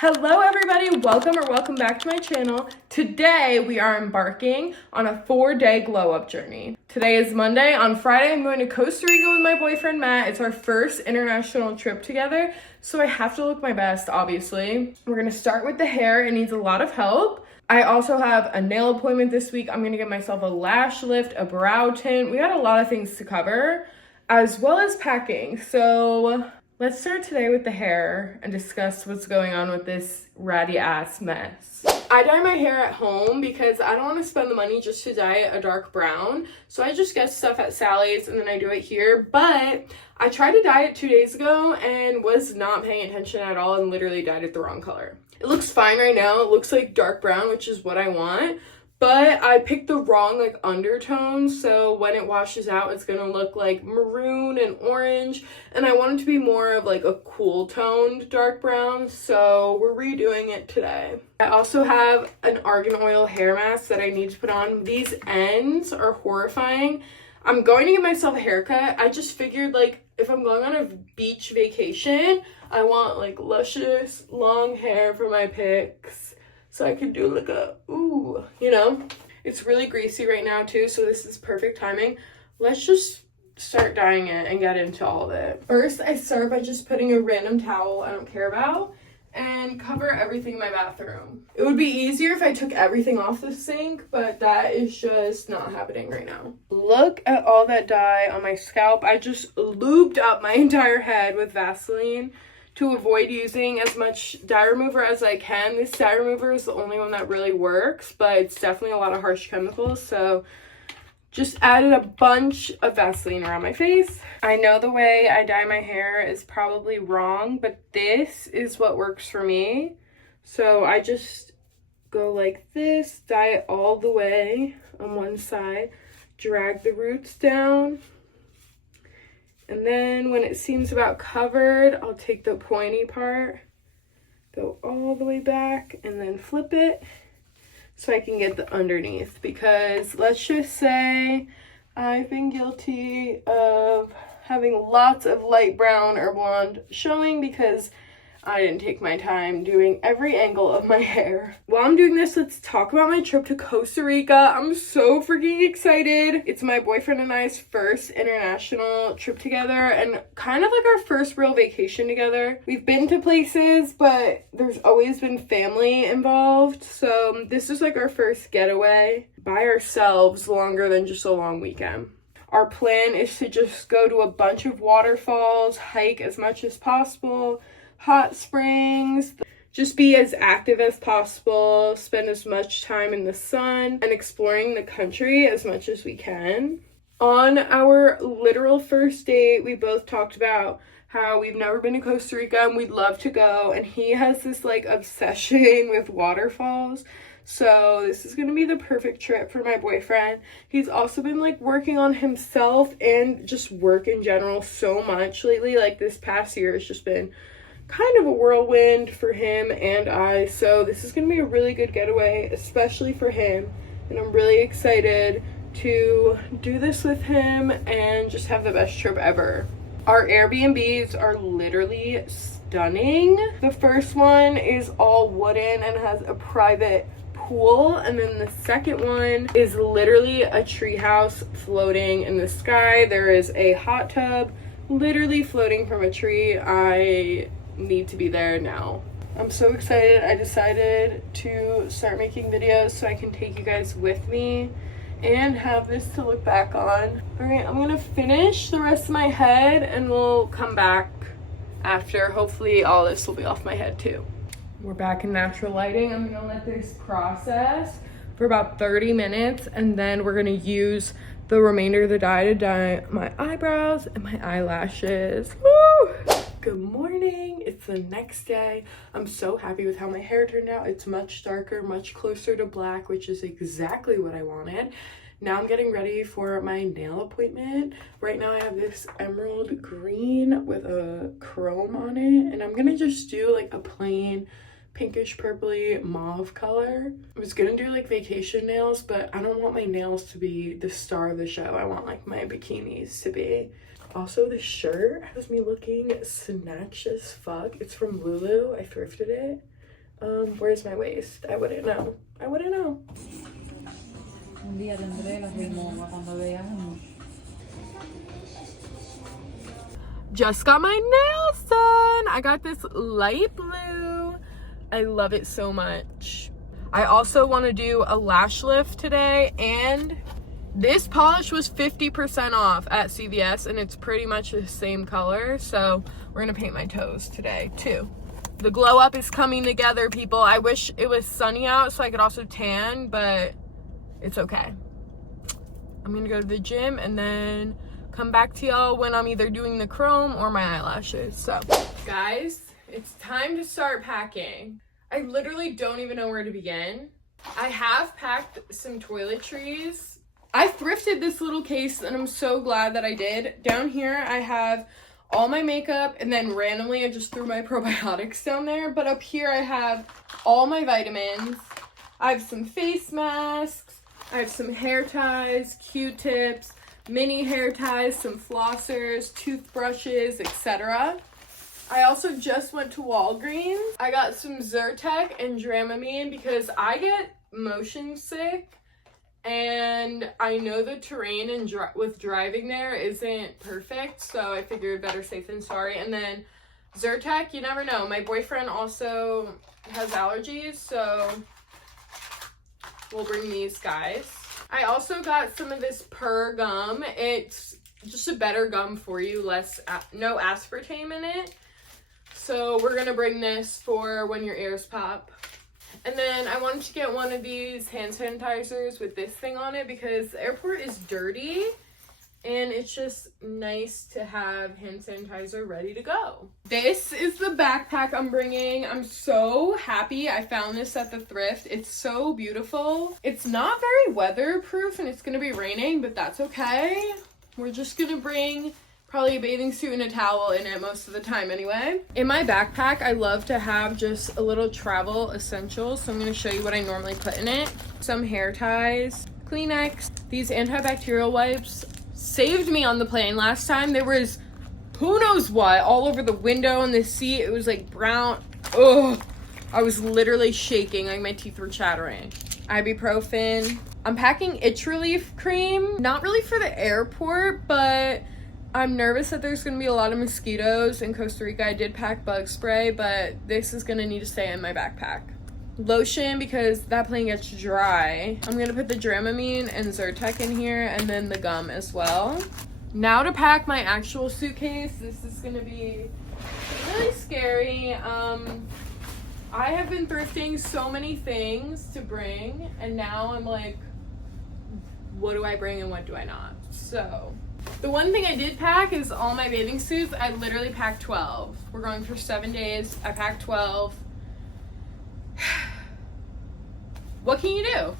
Hello everybody, welcome back to my channel. Today we are embarking on a 4-day glow up journey. Today is Monday. On Friday I'm going to Costa Rica with my boyfriend Matt. It's our first international trip together, so I have to look my best, obviously. We're gonna start with the hair. It needs a lot of help. I also have a nail appointment this week. I'm gonna get myself a lash lift, a brow tint. We got a lot of things to cover, as well as packing. So let's start today with the hair and discuss what's going on with this ratty ass mess. I dye my hair at home because I don't want to spend the money just to dye it a dark brown. So I just get stuff at Sally's and then I do it here. But I tried to dye it 2 days ago and was not paying attention at all and literally dyed it the wrong color. It looks fine right now. It looks like dark brown, which is what I want. But I picked the wrong undertones, so when it washes out, it's gonna look like maroon and orange, and I want it to be more of a cool toned dark brown, so we're redoing it today. I also have an argan oil hair mask that I need to put on. These ends are horrifying. I'm going to give myself a haircut. I just figured if I'm going on a beach vacation, I want luscious long hair for my pics. So I could do ooh, It's really greasy right now too, so this is perfect timing. Let's just start dyeing it and get into all of it. First, I start by just putting a random towel I don't care about and cover everything in my bathroom. It would be easier if I took everything off the sink, but that is just not happening right now. Look at all that dye on my scalp. I just lubed up my entire head with Vaseline to avoid using as much dye remover as I can. This dye remover is the only one that really works, but it's definitely a lot of harsh chemicals, so just added a bunch of Vaseline around my face. I know the way I dye my hair is probably wrong, but this is what works for me. So I just go like this, dye it all the way on one side, drag the roots down, and then when it seems about covered, I'll take the pointy part, go all the way back, and then flip it so I can get the underneath. Because let's just say I've been guilty of having lots of light brown or blonde showing because I didn't take my time doing every angle of my hair. While I'm doing this, let's talk about my trip to Costa Rica. I'm so freaking excited. It's my boyfriend and I's first international trip together and kind of our first real vacation together. We've been to places, but there's always been family involved. So this is our first getaway by ourselves, longer than just a long weekend. Our plan is to just go to a bunch of waterfalls, hike as much as possible, hot springs, just be as active as possible, spend as much time in the sun and exploring the country as much as we can. On our literal first date, we both talked about how we've never been to Costa Rica and we'd love to go, and he has this obsession with waterfalls. So this is gonna be the perfect trip for my boyfriend. He's also been working on himself and just work in general so much lately. This past year has just been kind of a whirlwind for him and I, so this is gonna be a really good getaway, especially for him, and I'm really excited to do this with him and just have the best trip ever. Our Airbnbs are literally stunning. The first one is all wooden and has a private pool, and then the second one is literally a treehouse floating in the sky. There is a hot tub literally floating from a tree. I need to be there now. I'm so excited. I decided to start making videos so I can take you guys with me and have this to look back on. All right, I'm gonna finish the rest of my head and we'll come back after. Hopefully all this will be off my head too. We're back in natural lighting. I'm gonna let this process for about 30 minutes and then we're gonna use the remainder of the dye to dye my eyebrows and my eyelashes. Woo! Good morning, it's the next day. I'm so happy with how my hair turned out. It's much darker, much closer to black, which is exactly what I wanted. Now I'm getting ready for my nail appointment. Right now I have this emerald green with a chrome on it, and I'm gonna just do a plain pinkish purpley mauve color. I was gonna do vacation nails, but I don't want my nails to be the star of the show. I want my bikinis to be. Also, this shirt has me looking snatched as fuck. It's from Lulu. I thrifted it. Where's my waist? I wouldn't know. I wouldn't know. Just got my nails done. I got this light blue. I love it so much. I also want to do a lash lift today, and this polish was 50% off at CVS, and it's pretty much the same color, so we're gonna paint my toes today too. The glow up is coming together, people. I wish it was sunny out so I could also tan, but it's okay. I'm gonna go to the gym and then come back to y'all when I'm either doing the chrome or my eyelashes. So guys, it's time to start packing. I literally don't even know where to begin. I have packed some toiletries. I thrifted this little case and I'm so glad that I did. Down here I have all my makeup, and then randomly I just threw my probiotics down there. But up here I have all my vitamins. I have some face masks. I have some hair ties, Q-tips, mini hair ties, some flossers, toothbrushes, etc. I also just went to Walgreens. I got some Zyrtec and Dramamine because I get motion sick, and I know the terrain and with driving there isn't perfect, so I figured better safe than sorry. And then Zyrtec, you never know. My boyfriend also has allergies, so we'll bring these guys. I also got some of this Purr gum. It's just a better gum for you, no aspartame in it. So we're gonna bring this for when your ears pop. And then I wanted to get one of these hand sanitizers with this thing on it because the airport is dirty and it's just nice to have hand sanitizer ready to go. This is the backpack I'm bringing. I'm so happy I found this at the thrift. It's so beautiful. It's not very weatherproof and it's gonna be raining, but that's okay. We're just gonna bring probably a bathing suit and a towel in it most of the time anyway. In my backpack, I love to have just a little travel essentials. So I'm gonna show you what I normally put in it. Some hair ties, Kleenex, these antibacterial wipes. Saved me on the plane last time. There was who knows what all over the window and the seat. It was like brown. Ugh. I was literally shaking, like my teeth were chattering. Ibuprofen. I'm packing itch relief cream. Not really for the airport, but I'm nervous that there's gonna be a lot of mosquitoes in Costa Rica. I did pack bug spray, but this is gonna need to stay in my backpack. Lotion, because that plane gets dry. I'm gonna put the Dramamine and Zyrtec in here, and then the gum as well. Now to pack my actual suitcase. This is gonna be really scary. I have been thrifting so many things to bring, and now I'm like, what do I bring and what do I not? So the one thing I did pack is all my bathing suits. I literally packed 12. We're going for 7 days. I packed 12. What can you do?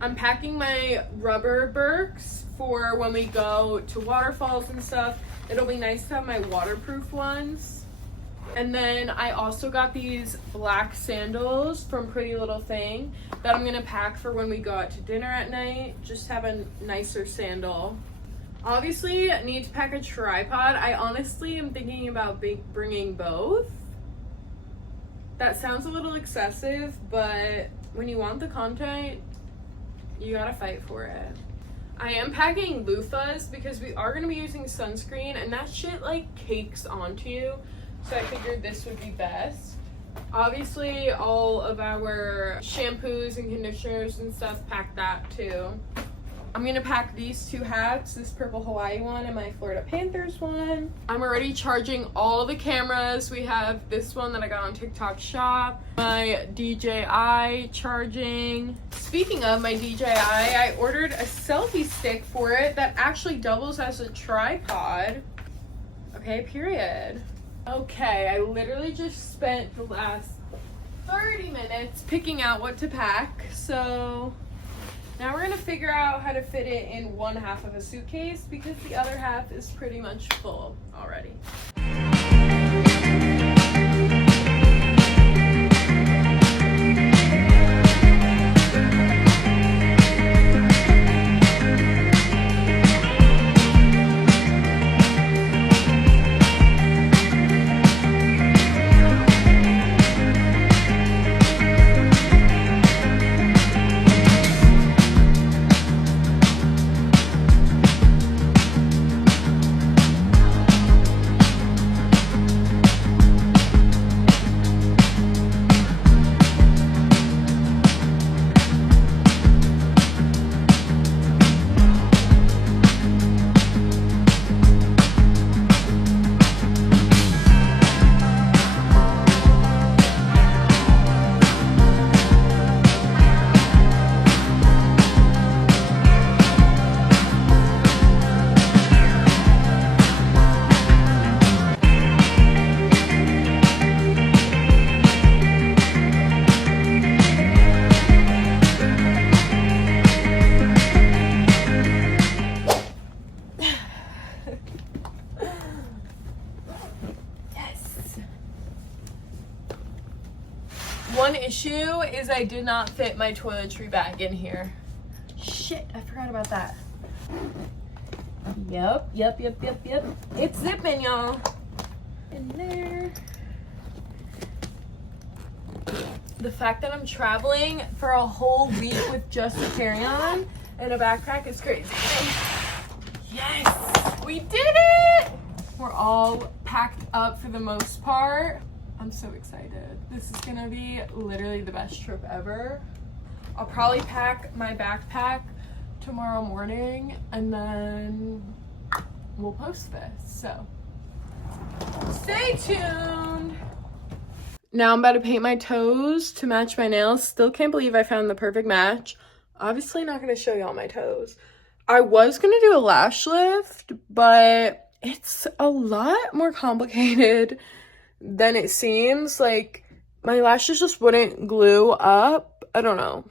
I'm packing my rubber Birks for when we go to waterfalls and stuff. It'll be nice to have my waterproof ones. And then I also got these black sandals from Pretty Little Thing that I'm gonna pack for when we go out to dinner at night. Just have a nicer sandal. Obviously, I need to pack a tripod. I honestly am thinking about bringing both. That sounds a little excessive, but when you want the content, you gotta fight for it. I am packing loofahs because we are gonna be using sunscreen, and that shit like cakes onto you. So I figured this would be best. Obviously, all of our shampoos and conditioners and stuff, pack that too. I'm gonna pack these 2 hats, this purple Hawaii one and my Florida Panthers one. I'm already charging all the cameras. We have this one that I got on TikTok Shop, my DJI charging. Speaking of my DJI, I ordered a selfie stick for it that actually doubles as a tripod. Okay, period. Okay, I literally just spent the last 30 minutes picking out what to pack, so now we're gonna figure out how to fit it in one half of a suitcase because the other half is pretty much full already. One issue is I did not fit my toiletry bag in here. Shit, I forgot about that. Yep. It's zipping, y'all. In there. The fact that I'm traveling for a whole week with just a carry-on and a backpack is crazy. Yes, we did it! We're all packed up for the most part. I'm so excited. This is gonna be literally the best trip ever. I'll probably pack my backpack tomorrow morning and then we'll post this, so stay tuned. Now I'm about to paint my toes to match my nails. Still can't believe I found the perfect match. Obviously not gonna show y'all my toes. I was gonna do a lash lift, but it's a lot more complicated than it seems. Like, my lashes just wouldn't glue up. I don't know.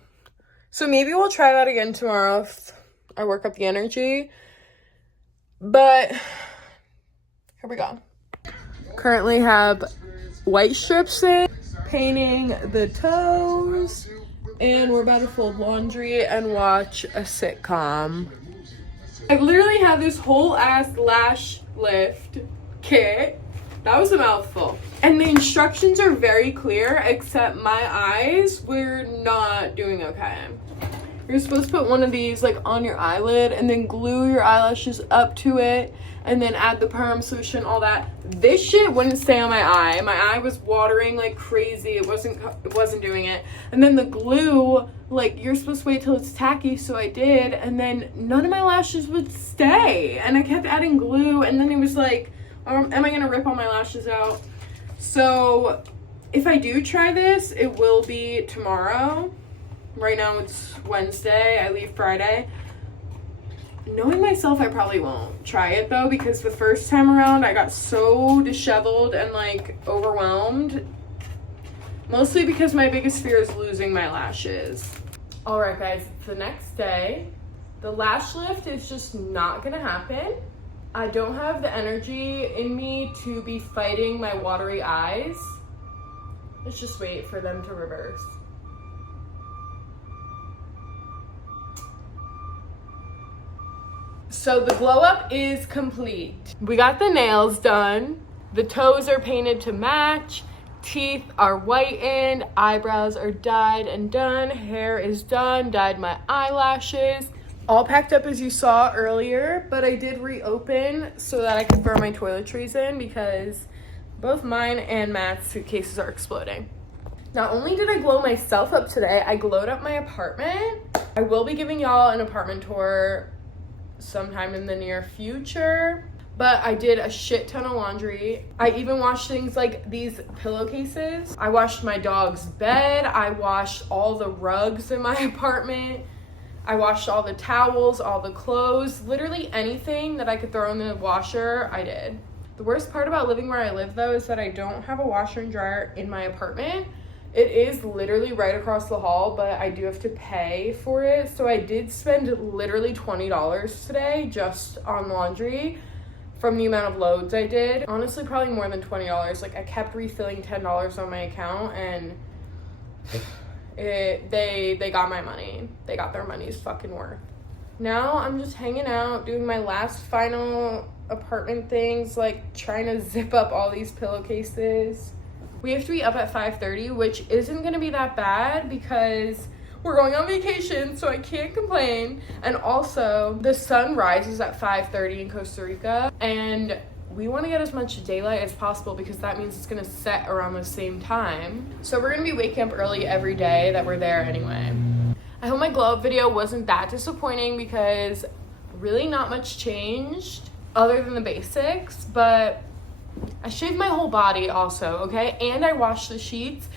So maybe we'll try that again tomorrow if I work up the energy. But here we go. Currently have white strips in, painting the toes, and we're about to fold laundry and watch a sitcom. I literally have this whole ass lash lift kit. That was a mouthful. And the instructions are very clear, except my eyes were not doing okay. You're supposed to put one of these like on your eyelid and then glue your eyelashes up to it and then add the perm solution, all that. This shit wouldn't stay on my eye. My eye was watering like crazy. It wasn't doing it. And then the glue, like, you're supposed to wait till it's tacky, so I did, and then none of my lashes would stay. And I kept adding glue, and then it was like, am I gonna rip all my lashes out? So if I do try this, it will be tomorrow. Right now it's Wednesday, I leave Friday. Knowing myself, I probably won't try it though, because the first time around I got so disheveled and like overwhelmed. Mostly because my biggest fear is losing my lashes. All right guys, it's the next day. The lash lift is just not gonna happen. I don't have the energy in me to be fighting my watery eyes. Let's just wait for them to reverse. So the glow up is complete. We got the nails done. The toes are painted to match. Teeth are whitened. Eyebrows are dyed and done. Hair is done. Dyed my eyelashes. All packed up as you saw earlier, but I did reopen so that I could throw my toiletries in because both mine and Matt's suitcases are exploding. Not only did I glow myself up today, I glowed up my apartment. I will be giving y'all an apartment tour sometime in the near future, but I did a shit ton of laundry. I even washed things like these pillowcases. I washed my dog's bed. I washed all the rugs in my apartment. I washed all the towels, all the clothes, literally anything that I could throw in the washer, I did. The worst part about living where I live though is that I don't have a washer and dryer in my apartment. It is literally right across the hall, but I do have to pay for it. So I did spend literally $20 today just on laundry from the amount of loads I did. Honestly, probably more than $20. Like, I kept refilling $10 on my account, and they got my money. They got their money's fucking worth. Now I'm just hanging out, doing my last final apartment things, like trying to zip up all these pillowcases. We have to be up at 5:30, which isn't gonna be that bad because we're going on vacation, so I can't complain. And also, the sun rises at 5:30 in Costa Rica, and we want to get as much daylight as possible because that means it's gonna set around the same time. So we're gonna be waking up early every day that we're there anyway. I hope my glow up video wasn't that disappointing because really not much changed other than the basics, but I shaved my whole body also, okay? And I washed the sheets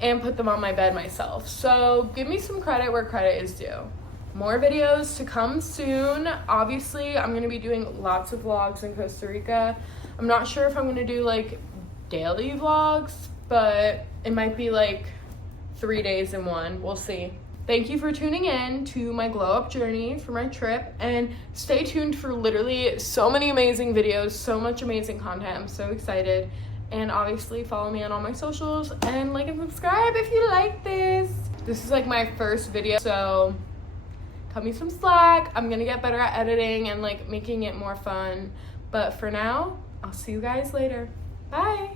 and put them on my bed myself. So give me some credit where credit is due. More videos to come soon. Obviously, I'm gonna be doing lots of vlogs in Costa Rica. I'm not sure if I'm gonna do like daily vlogs, but it might be like 3 days in one. We'll see. Thank you for tuning in to my glow up journey for my trip, and stay tuned for literally so many amazing videos, so much amazing content. I'm so excited, And obviously follow me on all my socials and like and subscribe if you like this. This is like my first video, so cut me some slack. I'm gonna get better at editing and like making it more fun. But for now, I'll see you guys later. Bye.